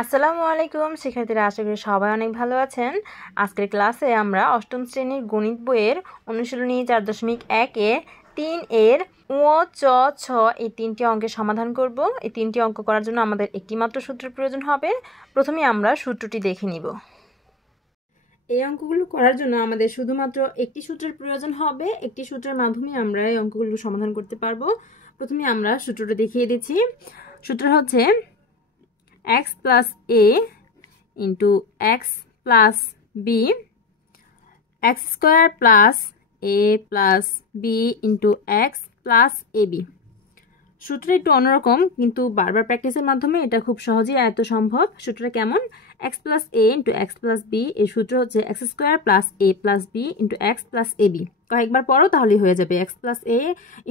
আসসালামু আলাইকুম শিক্ষার্থীরা, আশা করি সবাই অনেক ভালো আছেন। আজকের ক্লাসে আমরা অষ্টম শ্রেণীর গণিত বইয়ের অনুশীলনী 4.1 এ 3 এর ও চ ছ এই 3টি অঙ্কের সমাধান করব। এই 3টি অঙ্ক করার জন্য আমাদের একটি মাত্র সূত্রের প্রয়োজন হবে। প্রথমে আমরা সূত্রটি দেখে নিব। এই অঙ্কগুলো করার জন্য আমাদের শুধুমাত্র একটি সূত্রের প্রয়োজন হবে। একটি সূত্রের মাধ্যমে আমরা এই অঙ্কগুলো সমাধান করতে পারবো। প্রথমে আমরা সূত্রটা দেখিয়ে দিচ্ছি। সূত্র হচ্ছে x plus a into x plus b, x square plus a plus b into x plus ab। সূত্রটা একটু অন্যরকম, কিন্তু বারবার প্র্যাকটিসের মাধ্যমে এটা খুব সহজেই আয়ত্ত সম্ভব। সূত্রটা কেমন? x plus a into x plus b, এই সূত্র হচ্ছে x square plus a plus b into x plus ab। কয়েকবার পড়ো তাহলেই হয়ে যাবে। x plus a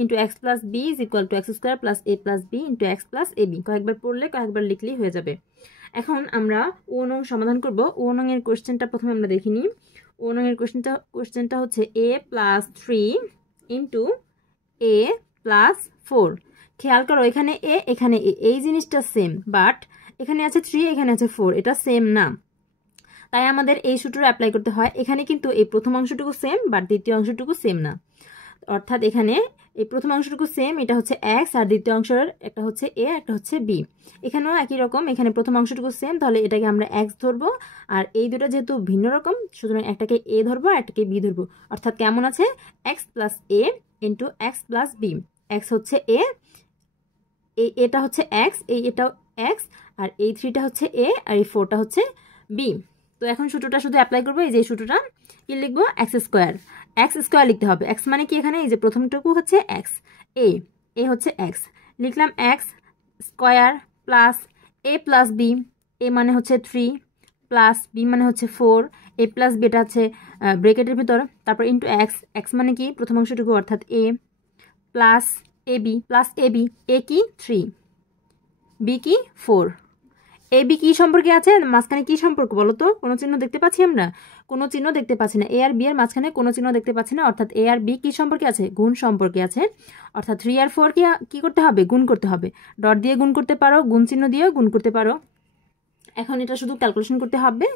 into x plus b is equal to x square plus a plus b into x plus ab। কয়েকবার পড়লে কয়েকবার লিখলেই হয়ে যাবে। এখন আমরা ও নং সমাধান করব। ও নং এর কোশ্চেনটা প্রথমে আমরা দেখে নিই। ও নং এর কোশ্চেনটা হচ্ছে a plus 3 into a plus 4। খেয়াল করো, এখানে এ এখানে এ, এই জিনিসটা সেম, বাট এখানে আছে 3 এখানে আছে 4, এটা সেম না। তাই আমাদের এই সূত্র অ্যাপ্লাই করতে হয়। এখানে কিন্তু এই প্রথম অংশটুকু সেম, বাট দ্বিতীয় অংশটুকু সেম না। অর্থাৎ এখানে এই প্রথম অংশটুকু সেম, এটা হচ্ছে x, আর দ্বিতীয় অংশের একটা হচ্ছে a একটা হচ্ছে b। এখানেও একই রকম, এখানে প্রথম অংশটুকু সেম, তাহলে এটাকে আমরা x ধরবো। আর এই দুটো যেহেতু ভিন্ন রকম, সুতরাং একটাকে a ধরবো আর একটাকে b ধরবো। অর্থাৎ কেমন আছে? x plus a into x plus b। x হচ্ছে a, এই এটা হচ্ছে x, এই এটাও x, আর এই 3টা হচ্ছে a, আর এই 4টা হচ্ছে b। তো এখন সূত্রটা শুধু অ্যাপ্লাই করবো। এই যে সূত্রটা কি লিখবো? x স্কোয়ার, x স্কোয়ার লিখতে হবে। x মানে কি? এখানে এই যে প্রথমটুকু হচ্ছে x, a হচ্ছে x, লিখলাম x square plus a plus b, a মানে হচ্ছে 3 প্লাস b মানে হচ্ছে 4, a প্লাস b এটা হচ্ছে ব্রেকেটের ভিতর, তারপর ইন্টু x মানে কি? প্রথম অংশটুকু অর্থাৎ a plus ab plus ab, a কি 3, b কি 4। এ বি কি সম্পর্কে আছে? মাঝখানে কি সম্পর্ক বলো তো? কোনো চিহ্ন দেখতে পাচ্ছি আমরা? কোনো চিহ্ন দেখতে পাচ্ছি না। এ আর বি এর মাঝখানে কোনো চিহ্ন দেখতে পাচ্ছি না, অর্থাৎ এ আর বি কি সম্পর্কে আছে? গুণ সম্পর্কে আছে। অর্থাৎ 3 আর 4 কি করতে হবে? গুণ করতে হবে। ডট দিয়ে গুণ করতে পারো, গুণ চিহ্ন দিয়েও গুণ করতে পারো। এখন এটা শুধু ক্যালকুলেশন করতে হবে।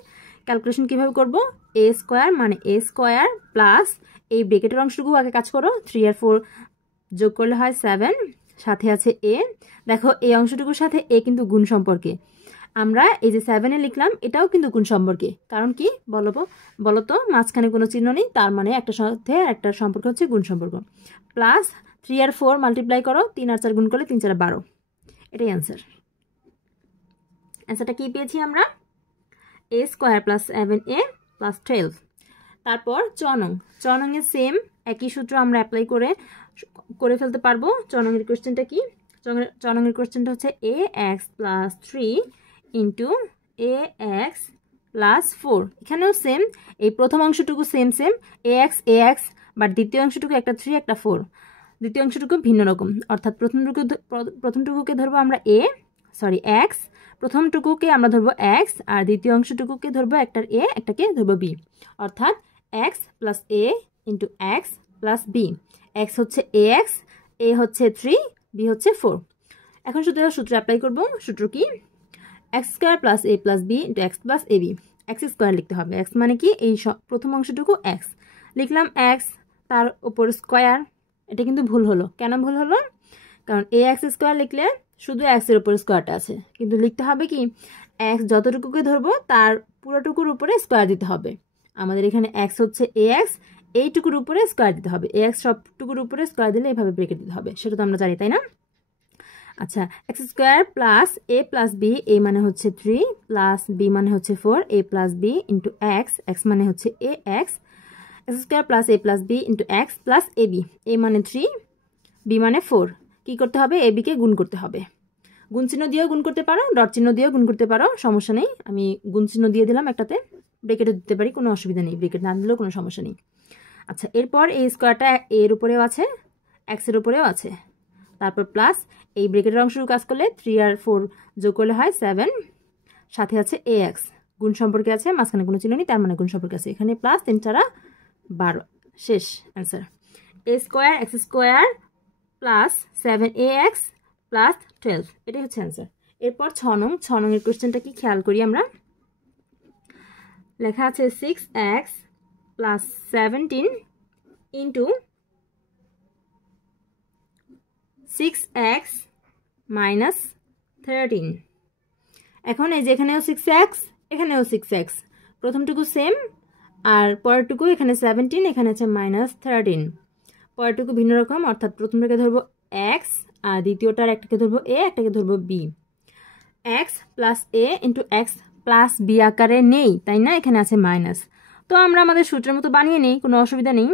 ক্যালকুলেশন কিভাবে করব? এ স্কোয়ার মানে এ স্কোয়ার প্লাস এই ব্রেকেটের অংশটুকু আগে কাজ করো। 3 আর 4 যোগ করলে হয় 7, সাথে আছে এ। দেখো এই অংশটুকুর সাথে এ কিন্তু গুণ সম্পর্কে। আমরা এই যে 7 এ লিখলাম, এটাও কিন্তু গুণ সম্পর্কে। কারণ কি বলো তো? মাঝখানে কোনো চিহ্ন নেই, তার মানে একটা সাথে একটা সম্পর্ক হচ্ছে গুণ সম্পর্ক। প্লাস 3 আর 4 মাল্টিপ্লাই করো, 3 আর 4 গুণ করলে 3 4 12। এটাই অ্যান্সার। অ্যান্সারটা কি পেয়েছি আমরা? a square plus 7a plus 12। তারপর চ নং এর সেম একই সূত্র আমরা অ্যাপ্লাই করে ফেলতে পারবো। চ নং এর কোশ্চেনটা কি? চ নং এর কোশ্চেনটা হচ্ছে ax plus 3 into ax plus 4। এখানেও সেম, এই প্রথম অংশটুকু সেম ax, বাট দ্বিতীয় অংশটুকু একটা 3 একটা 4, দ্বিতীয় অংশটুকু ভিন্ন রকম। অর্থাৎ প্রথমটুকুকে ধরবো আমরা x, প্রথমটুকুকে আমরা ধরবো x, আর দ্বিতীয় অংশটুকুকে ধরবো একটার a একটাকে ধরবো b। অর্থাৎ x plus a into x plus b। x হচ্ছে ax, a হচ্ছে 3, b হচ্ছে 4। এখন শুধু সূত্র অ্যাপ্লাই করবো। সূত্র কি? x square plus a plus b into x plus ab। x square লিখতে হবে। x মানে কি? এই প্রথম অংশটুকু x, লিখলাম x, তার উপর স্কোয়ার। এটা কিন্তু ভুল হলো। কেন ভুল হলো? কারণ ax স্কোয়ার লিখলে শুধু x এর উপরে স্কোয়ারটা আছে, কিন্তু লিখতে হবে কি? x যতটুকুকে ধরবো তার পুরোটুকুর উপরে স্কোয়ার দিতে হবে। আমাদের এখানে x হচ্ছে ax, এইটুকুর উপরে স্কোয়ার দিতে হবে। ax সবটুকুর উপরে স্কোয়ার দিলে এইভাবে ব্রেকেট দিতে হবে। সেটা তো আমরা জানি, তাই না? আচ্ছা, x square plus a plus b, a মানে হচ্ছে 3 প্লাস b মানে হচ্ছে 4, a plus b into x মানে হচ্ছে ax, x square plus a plus b into x plus ab, a মানে 3, b মানে 4। কি করতে হবে? a b কে গুণ করতে হবে। গুণ চিহ্ন দিয়েও গুণ করতে পারো, ডট চিহ্ন দিয়েও গুণ করতে পারো, সমস্যা নেই। আমি গুণ চিহ্ন দিয়ে দিলাম একটাতে, ব্রেকেটও দিতে পারি, কোনো অসুবিধা নেই, ব্রেকেট না দিলেও কোনো সমস্যা নেই। আচ্ছা, এরপর এই স্কোয়ারটা এর উপরেও আছে, x এর উপরেও আছে, তারপর প্লাস এই ব্রেকেটের অংশ কাজ করলে 3 আর 4 যোগ করলে হয় 7, সাথে আছে ax, গুণ সম্পর্কে আছে, মাঝখানে কোনো চিহ্ন নেই, তার মানে গুণ সম্পর্কে আছে। এখানে প্লাস 3 4 12, শেষ answer. a square x square plus 7ax plus 12, এটাই হচ্ছে অ্যান্সার। এরপর 6 নংয়ের কোশ্চেনটা কি খেয়াল করি আমরা। লেখা আছে 6x + 17 ইন্টু 6x - 13। এখন এই যে এখানেও 6x, এখানেও 6x, প্রথমটুকু সেম আর পরেরটুকু এখানে 17, এখানে আছে -13। পরেরটুকু ভিন্ন রকম, অর্থাৎ প্রথমটাকে ধরবো x আর দ্বিতীয়টার একটাকে ধরবো a, একটাকে ধরবো b। x + a into x + b আকারে নেই, তাই না? এখানে আছে মাইনাস। তো আমরা আমাদের সূত্রের মতো বানিয়ে নিই, কোনো অসুবিধা নেই।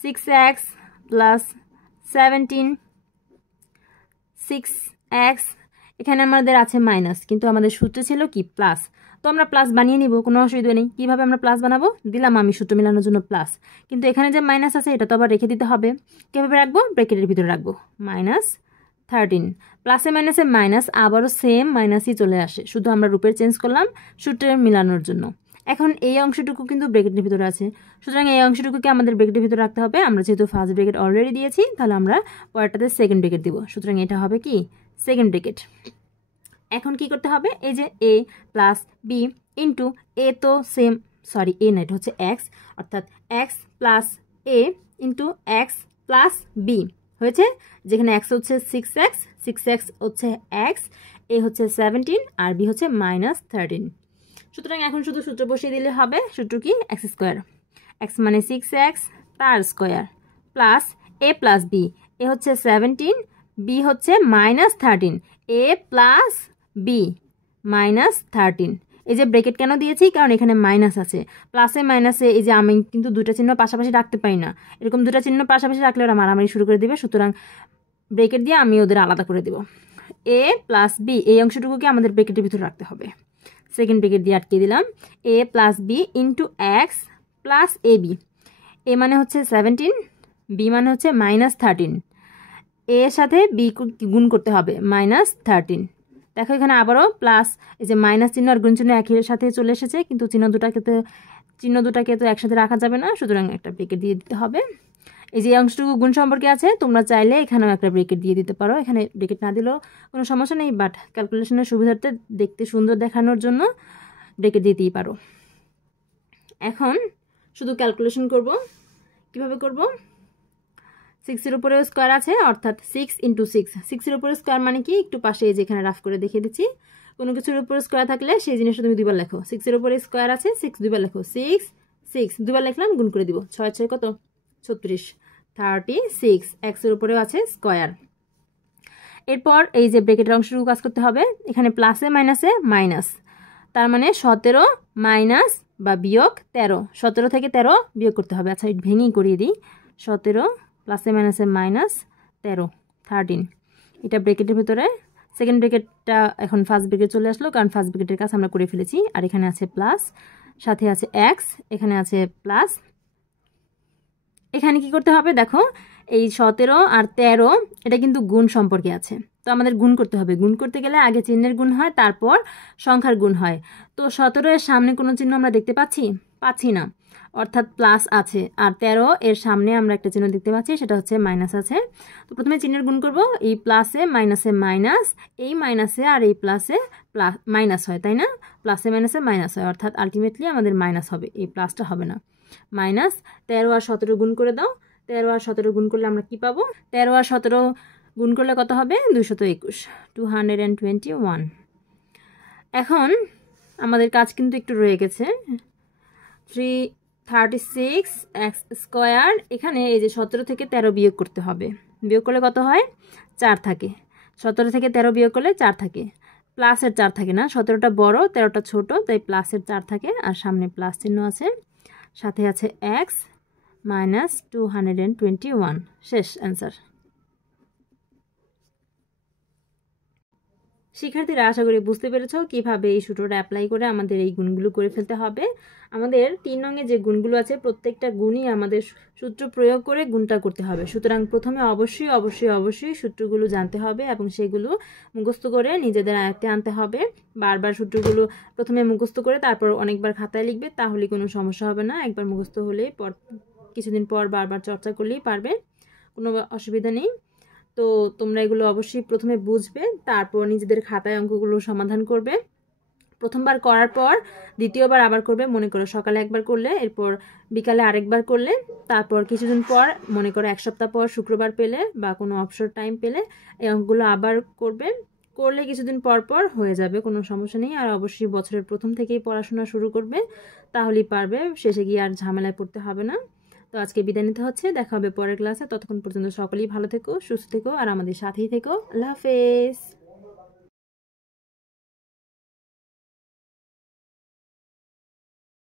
6x + 17 6x, এখানে আমাদের আছে মাইনাস, কিন্তু আমাদের সূত্রে ছিল কি প্লাস, তো আমরা প্লাস বানিয়ে নিব, কোনো অসুবিধা নেই। কিভাবে আমরা প্লাস বানাবো? দিলাম আমি সূত্র মেলানোর জন্য প্লাস, কিন্তু এখানে যে মাইনাস আছে এটা তো আবার রেখে দিতে হবে। কিভাবে রাখবো? ব্র্যাকেটের ভিতরে রাখবো, -13। প্লাসে মাইনাসে মাইনাস, আবারও সেম মাইনাসই চলে আসে, শুধু আমরা রূপের চেঞ্জ করলাম সূত্রে মিলানোর জন্য। এখন এই অংশটুকু কিন্তু ব্র্যাকেটের ভিতরে আছে, সুতরাং এই অংশটুকুকে আমাদের ব্র্যাকেটের ভিতরে রাখতে হবে। আমরা যেহেতু ফার্স্ট ব্র্যাকেট অলরেডি দিয়েছি, তাহলে আমরা পরেরটাতে সেকেন্ড ব্র্যাকেট দিব, সুতরাং এটা হবে কি সেকেন্ড ব্র্যাকেট। এখন কি করতে হবে? এই যে a + b ইন্টু a তো সেম, সরি a না, এটা হচ্ছে x, অর্থাৎ x + a into x + b হয়েছে, যেখানে x হচ্ছে 6x, 6x হচ্ছে x, a হচ্ছে 17 আর b হচ্ছে -13। সুতরাং এখন শুধু সূত্র বসিয়ে দিলে হবে। সূত্র কি? x², x মানে 6x তার square plus a + b, a হচ্ছে 17, b হচ্ছে -13, a + b -13। এই যে ব্র্যাকেট কেন দিয়েছি? কারণ এখানে মাইনাস আছে, প্লাসে মাইনাসে এই যে আমি কিন্তু দুটো চিহ্ন পাশাপাশি রাখতে পারি না, এরকম দুটো চিহ্ন পাশাপাশি রাখলে ওরা মারামারি শুরু করে দেবে, সুতরাং ব্র্যাকেট দিয়ে আমি ওদের আলাদা করে দেব। a + b এই অংশটুকুকে আমাদের ব্র্যাকেটের ভিতরে রাখতে হবে, সেকেন্ড ব্র্যাকেট দিয়ে আটকে দিলাম। a + b into x + ab, a মানে হচ্ছে 17, b মানে হচ্ছে -13, a এর সাথে b গুণ করতে হবে, -13। দেখো এখানে আবারও প্লাস, এই যে মাইনাস চিহ্ন আর গুণ চিহ্ন একই সাথে চলে এসেছে, কিন্তু চিহ্ন দুটাকে তো একসাথে রাখা যাবে না, সুতরাং একটা ব্র্যাকেট দিয়ে দিতে হবে। এই যে অংশটুকু গুণ সম্পর্কে আছে, তোমরা চাইলে এখানেও একটা ব্র্যাকেট দিয়ে দিতে পারো, এখানে ব্র্যাকেট না দিলেও কোনো সমস্যা নেই, বাট ক্যালকুলেশনের সুবিধার্থে দেখতে সুন্দর দেখানোর জন্য ব্র্যাকেট দিতেই পারো। এখন শুধু ক্যালকুলেশন করব। কিভাবে করব? 6 এর উপরে স্কোয়ার আছে, অর্থাৎ 6 × 6, 6 এর উপরে স্কোয়ার মানে কি? একটু পাশে এই যে এখানে রাফ করে দেখিয়ে দিচ্ছি, কোনো কিছুর উপরে স্কোয়ার থাকলে সেই জিনিসটা তুমি দুইবার লেখো। 6 এর উপরে স্কোয়ার আছে, 6 দুইবার লেখো, 6 6 দুইবার লিখলাম, গুণ করে দিব, 6 6 কত? 36, 36। x এর উপরেও আছে স্কোয়ার। এরপর এই যে ব্র্যাকেটের অংশটুকু কাজ করতে হবে, এখানে প্লাসে মাইনাসে মাইনাস, তার মানে 17 মাইনাস বা বিয়োগ 13, 17 থেকে 13 বিয়োগ করতে হবে। আচ্ছা ভেঙেই করিয়ে দিই, 17 প্লাসে মাইনাসে -13, 13, এটা ব্র্যাকেটের ভিতরে। সেকেন্ড ব্র্যাকেটটা এখন ফার্স্ট ব্র্যাকেট চলে আসলো, কারণ ফার্স্ট ব্র্যাকেটের কাজ আমরা করে ফেলেছি। আর এখানে আছে প্লাস, সাথে আছে x, এখানে আছে প্লাস। এখানে কি করতে হবে? দেখো এই 17 আর 13 এটা কিন্তু গুণ সম্পর্কে আছে, তো আমাদের গুণ করতে হবে। গুণ করতে গেলে আগে চিহ্নের গুণ হয়, তারপর সংখ্যার গুণ হয়। তো 17 এর সামনে কোনো চিহ্ন আমরা দেখতে পাচ্ছি না, অর্থাৎ প্লাস আছে, আর 13 এর সামনে আমরা একটা চিহ্ন দেখতে পাচ্ছি, সেটা হচ্ছে মাইনাস আছে। তো প্রথমে চিহ্নের গুণ করব, এই প্লাসে মাইনাসে মাইনাস, এই মাইনাসে আর এই প্লাসে প্লাস মাইনাস হয়, তাই না? প্লাসে মাইনাসে মাইনাস হয়, অর্থাৎ আলটিমেটলি আমাদের মাইনাস হবে, এই প্লাসটা হবে না। -13 আর 17 গুণ করে দাও, 13 আর 17 গুণ করলে আমরা কি পাবো? 13 আর 17 গুণ করলে কত হবে? 221, 221। এখন আমাদের কাজ কিন্তু একটু রয়ে গেছে, 336x², এখানে এই যে 17 থেকে 13 বিয়োগ করতে হবে। বিয়োগ করলে কত হয়? 4 থাকে। 17 থেকে 13 বিয়োগ করলে 4 থাকে, প্লাসের 4 থাকে না, 17টা বড় 13টা ছোট, তাই প্লাসের 4 থাকে, আর সামনে প্লাস চিহ্ন আছে, সাথে আছে x - 221। শেষ অ্যান্সার। শিক্ষার্থীরা আশা করি বুঝতে পেরেছো কিভাবে এই সূত্রটা অ্যাপ্লাই করে আমাদের এই গুণগুলো করে ফেলতে হবে। আমাদের 3 নঙে যে গুণগুলো আছে প্রত্যেকটা গুণই আমাদের সূত্র প্রয়োগ করে গুণটা করতে হবে। সুতরাং প্রথমে অবশ্যই সূত্রগুলো জানতে হবে এবং সেগুলো মুখস্থ করে নিজেদের আয়ত্তে আনতে হবে। বারবার সূত্রগুলো প্রথমে মুখস্থ করে তারপর অনেকবার খাতায় লিখবে, তাহলে কোনো সমস্যা হবে না। একবার মুখস্থ হলেই কিছুদিন পর বারবার চর্চা করলেই পারবে, কোনো অসুবিধা নেই। তো তোমরা এগুলো অবশ্যই প্রথমে বুঝবে, তারপর নিজেদের খাতায় অঙ্কগুলো সমাধান করবে। প্রথমবার করার পর দ্বিতীয়বার আবার করবে। মনে করো সকালে একবার করলে, এরপর বিকালে আরেকবার করলে, তারপর কিছুদিন পর মনে করো এক সপ্তাহ পর শুক্রবার পেলে বা কোনো অবসর টাইম পেলে এই অঙ্কগুলো আবার করবে। করলে কিছুদিন পর পর হয়ে যাবে, কোনো সমস্যা নেই। আর অবশ্যই বছরের প্রথম থেকেই পড়াশোনা শুরু করবে, তাহলেই পারবে, শেষে গিয়ে আর ঝামেলায় পড়তে হবে না। তো আজকে বিদায় নিতে হচ্ছে, দেখা হবে পরের ক্লাসে। ততক্ষণ পর্যন্ত সকলেই ভালো থেকো, সুস্থ থেকো আর আমাদের সাথেই থেকো। আল্লাহ হাফেজ।